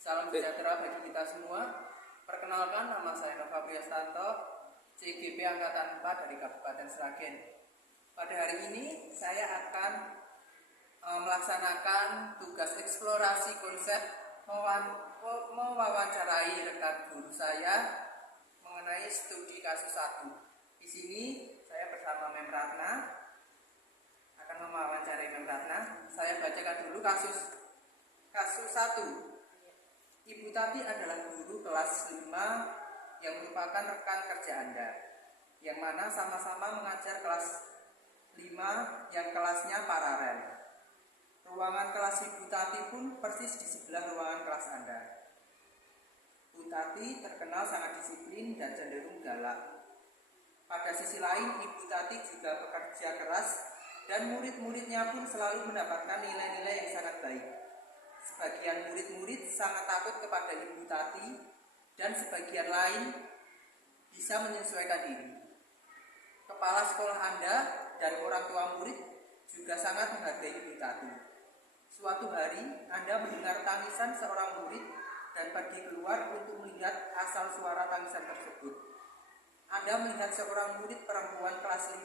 Salam sejahtera bagi kita semua. Perkenalkan, nama saya Nova Priyastanto, CGP Angkatan 4 dari Kabupaten Sragen. Pada hari ini saya akan melaksanakan tugas eksplorasi konsep mewawancarai rekan guru saya mengenai studi kasus 1. Di sini saya bersama Mem Ratna akan mewawancarai Mem Ratna. Saya bacakan dulu kasus 1. Ibu Tati adalah guru kelas 5 yang merupakan rekan kerja Anda, yang mana sama-sama mengajar kelas 5 yang kelasnya paralel. Ruangan kelas Ibu Tati pun persis di sebelah ruangan kelas Anda. Bu Tati terkenal sangat disiplin dan cenderung galak. Pada sisi lain, Ibu Tati juga bekerja keras dan murid-muridnya pun selalu mendapatkan nilai-nilai yang sangat baik. Sebagian murid-murid sangat takut kepada Ibu Tati dan sebagian lain bisa menyesuaikan diri. Kepala sekolah Anda dan orang tua murid juga sangat menghargai Ibu Tati. Suatu hari Anda mendengar tangisan seorang murid dan pergi keluar untuk melihat asal suara tangisan tersebut. Anda melihat seorang murid perempuan kelas 5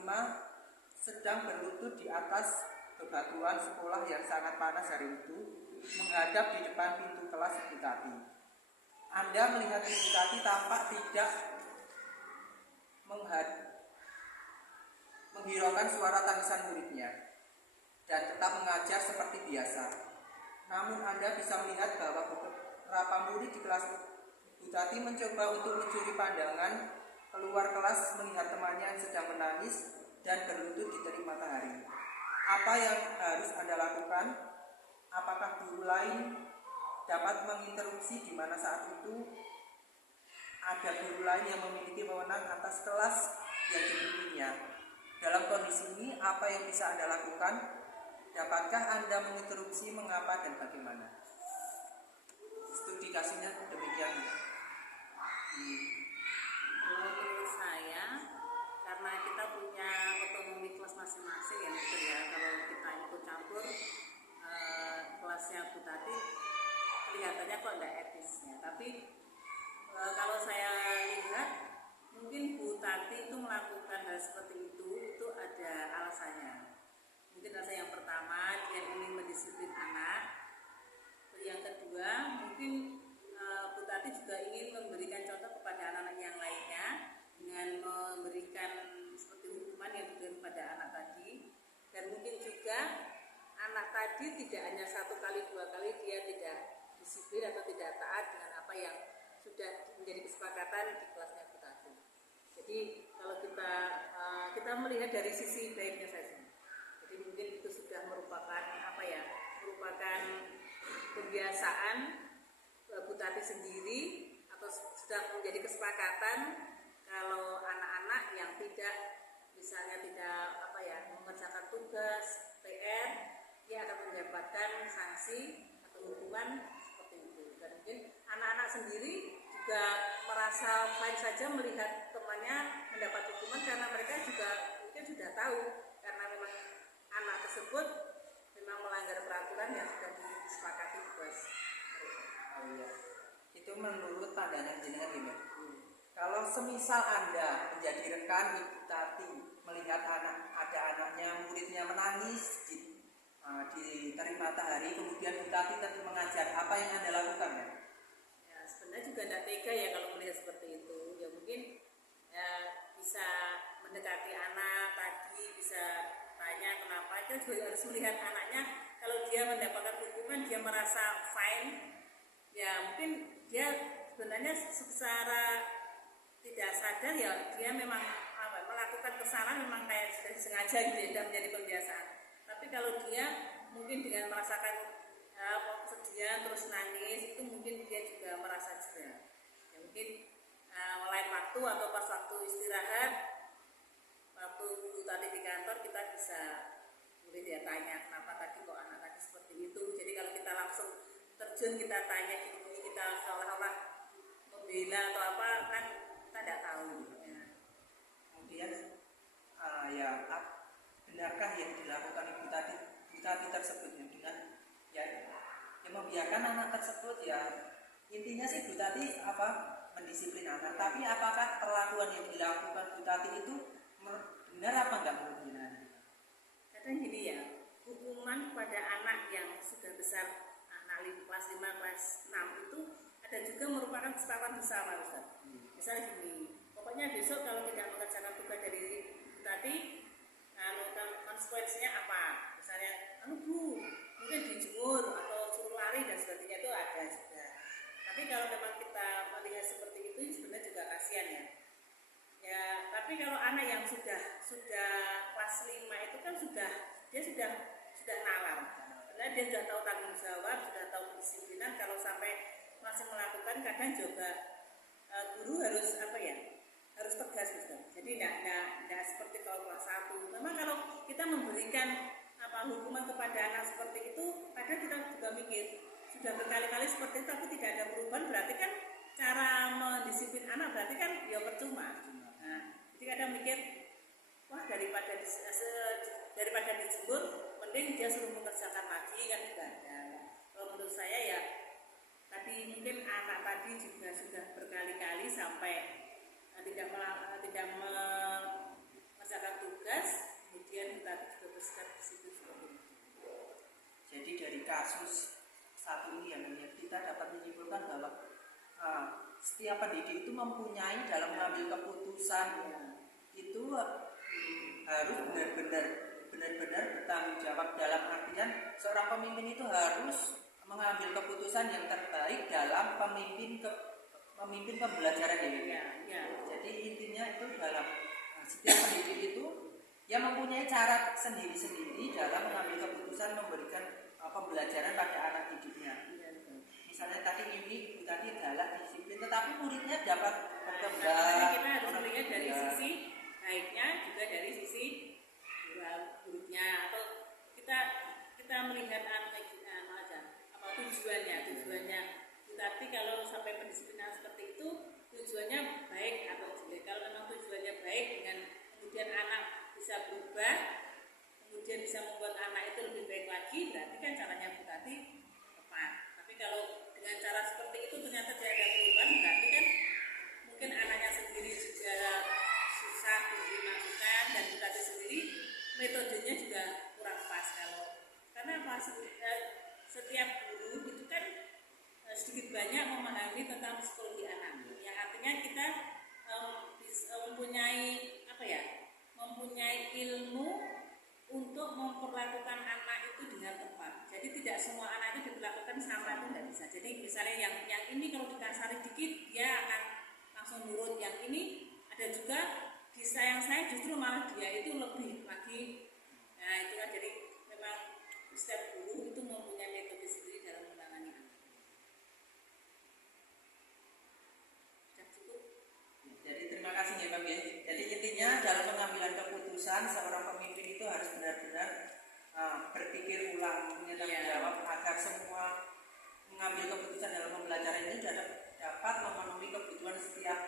sedang berlutut di atas bebatuan sekolah yang sangat panas hari itu, menghadap di depan pintu kelas Ibu Tati. Anda melihat Ibu Tati tampak tidak menghiraukan suara tangisan muridnya dan tetap mengajar seperti biasa. Namun Anda bisa melihat bahwa beberapa murid di kelas Ibu Tati mencoba untuk mencuri pandangan keluar kelas melihat temannya yang sedang menangis dan berlutut di terik matahari. Apa yang harus Anda lakukan? Apakah guru lain dapat menginterupsi di mana saat itu ada guru lain yang memiliki wewenang atas kelas yang dipimpinnya? Dalam kondisi ini, apa yang bisa Anda lakukan? Dapatkah Anda menginterupsi mengapa dan bagaimana? Studi kasusnya demikian. Menurut saya, karena kita punya otonomi kelas masing-masing ya, gitu ya. Kalau kita ikut campur kelasnya Bu Tati, kelihatannya kok enggak etisnya. Tapi kalau saya lihat, mungkin Bu Tati itu melakukan hal seperti itu ada alasannya. Mungkin alasan yang pertama, dia ingin mendisiplin anak. Yang kedua, mungkin Bu Tati juga ingin memberikan contoh kepada anak-anak yang lainnya dengan memberikan seperti hukuman yang diberikan kepada anak tadi. Dan mungkin juga anak tadi tidak hanya 1 kali 2 kali dia tidak disiplin atau tidak taat dengan apa yang sudah menjadi kesepakatan di kelasnya Bu Tati. Jadi kalau kita melihat dari sisi baiknya saja. Jadi mungkin itu sudah merupakan merupakan kebiasaan Bu Tati sendiri atau sudah menjadi kesepakatan kalau anak-anak yang misalnya tidak mengerjakan tugas PR, dia akan mendapatkan sanksi atau hukuman seperti itu. Dan mungkin anak-anak sendiri juga merasa fine saja melihat temannya mendapat hukuman karena mereka juga mungkin sudah tahu karena memang anak tersebut memang melanggar peraturan yang sudah disepakati tugas. Oh iya, itu menurut pandangan jenengan gimana? Kalau semisal Anda menjadi rekan Ibu Tati melihat ada anaknya, muridnya menangis di terik matahari, kemudian Bu Tati tetap mengajar, apa yang Anda lakukan ya? Ya sebenarnya juga tidak tega ya kalau melihat seperti itu. Ya mungkin bisa mendekati anak tadi, bisa tanya kenapa. Kita juga harus melihat anaknya. Kalau dia mendapatkan hukuman, dia merasa fine. Ya mungkin dia sebenarnya secara tidak sadar ya dia memang melakukan kesalahan memang kayak sudah sengaja gitu ya, dan menjadi kebiasaan. Tapi kalau dia mungkin dengan merasakan kesedihan terus nangis, itu mungkin dia juga merasa juga. Ya mungkin lain waktu atau pas waktu istirahat, waktu Bu Tati di kantor, kita bisa mungkin dia tanya kenapa tadi kok anak tadi seperti itu. Jadi kalau kita langsung terjun, kita tanya gini, kita seolah-olah membela atau apa, kan kita tidak tahu ya. Kemudian benarkah yang dilakukan Ibu Tati tersebut dengan yang membiarkan anak tersebut ya Intinya sih Bu Tati mendisiplin anak, tapi apakah perlakuan yang dilakukan Bu Tati itu benar apa enggak menurut Bu Nani? Kadang gini ya, hukuman pada anak yang sudah besar, anak kelas 5, kelas 6 itu ada juga merupakan kesepakatan bersama, Ustaz. Misalnya gini, pokoknya besok kalau tidak mengerjakan tugas dari tadi, konsekuensinya apa? Misalnya, Bu, mungkin dijemur atau suruh lari dan sebagainya, itu ada juga. Tapi kalau memang kita melihat seperti itu, sebenarnya juga kasihan ya. Ya, tapi kalau anak yang sudah kelas 5 itu kan dia sudah nalar. Karena dia sudah tahu tanggung jawab, sudah tahu kedisiplinan. Kalau sampai masih melakukan, kadang juga guru harus harus tegas gitu. Jadi tidak seperti kalau kelas 1. Memang kalau kita memberikan hukuman kepada anak seperti itu, kadang kita juga mikir sudah berkali-kali seperti itu tapi tidak ada perubahan, berarti kan cara mendisiplin anak berarti kan ya percuma. Nah, jadi kadang mikir, wah daripada dijemur, mending dia suruh mengerjakan lagi kan juga ada. Kalau menurut saya ya, tadi mungkin anak tadi juga sudah berkali-kali sampai tidak mengerjakan tugas, kemudian kita juga bersikap disitu seperti itu. Jadi dari kasus satu ini yang kita dapat menyimpulkan bahwa setiap pendidik itu mempunyai dalam mengambil keputusan itu harus benar-benar bertanggung jawab, dalam artian seorang pemimpin itu harus mengambil keputusan yang terbaik dalam memimpin pembelajaran ini. Ya. Jadi intinya itu dalam setiap pendidik itu yang mempunyai cara sendiri-sendiri dalam mengambil keputusan memberikan pembelajaran pada anak didiknya. Misalnya tadi ini tadi adalah disiplin, tetapi muridnya dapat berkembang. Kita harus melihat dari sisi baiknya juga dari sisi buruknya, atau kita melihat tujuannya. Tapi kalau sampai pendisiplinan seperti itu, tujuannya baik atau jelek. Kalau memang tujuannya baik dengan kemudian anak bisa berubah, kemudian bisa membuat anak itu lebih baik lagi, berarti kan caranya berarti tepat. Tapi kalau dengan cara seperti itu ternyata tidak ada perubahan, berarti kan mungkin anaknya sendiri juga susah dimasukkan, dan kita sendiri metodenya juga kurang pas. Karena setiap guru itu kan sedikit banyak memahami tentang psikologi anak, yang artinya kita mempunyai ilmu untuk memperlakukan anak itu dengan tepat. Jadi tidak semua anak itu diperlakukan sama, itu tidak bisa. Jadi misalnya yang ini kalau dikasari dikit dia akan langsung nurut, yang ini ada juga disayang justru malah dia itu lebih lagi. Nah itu kan, jadi memang setiap guru itu mempunyai metode sendiri dalam menangani anak. Sudah cukup? Jadi terima kasih ya Bang ya. Jadi intinya dalam pengambilan keputusan seorang pemimpin itu harus benar-benar berpikir ulang, punya tanggung jawab agar semua mengambil keputusan dalam pembelajaran ini dapat memenuhi kebutuhan setiap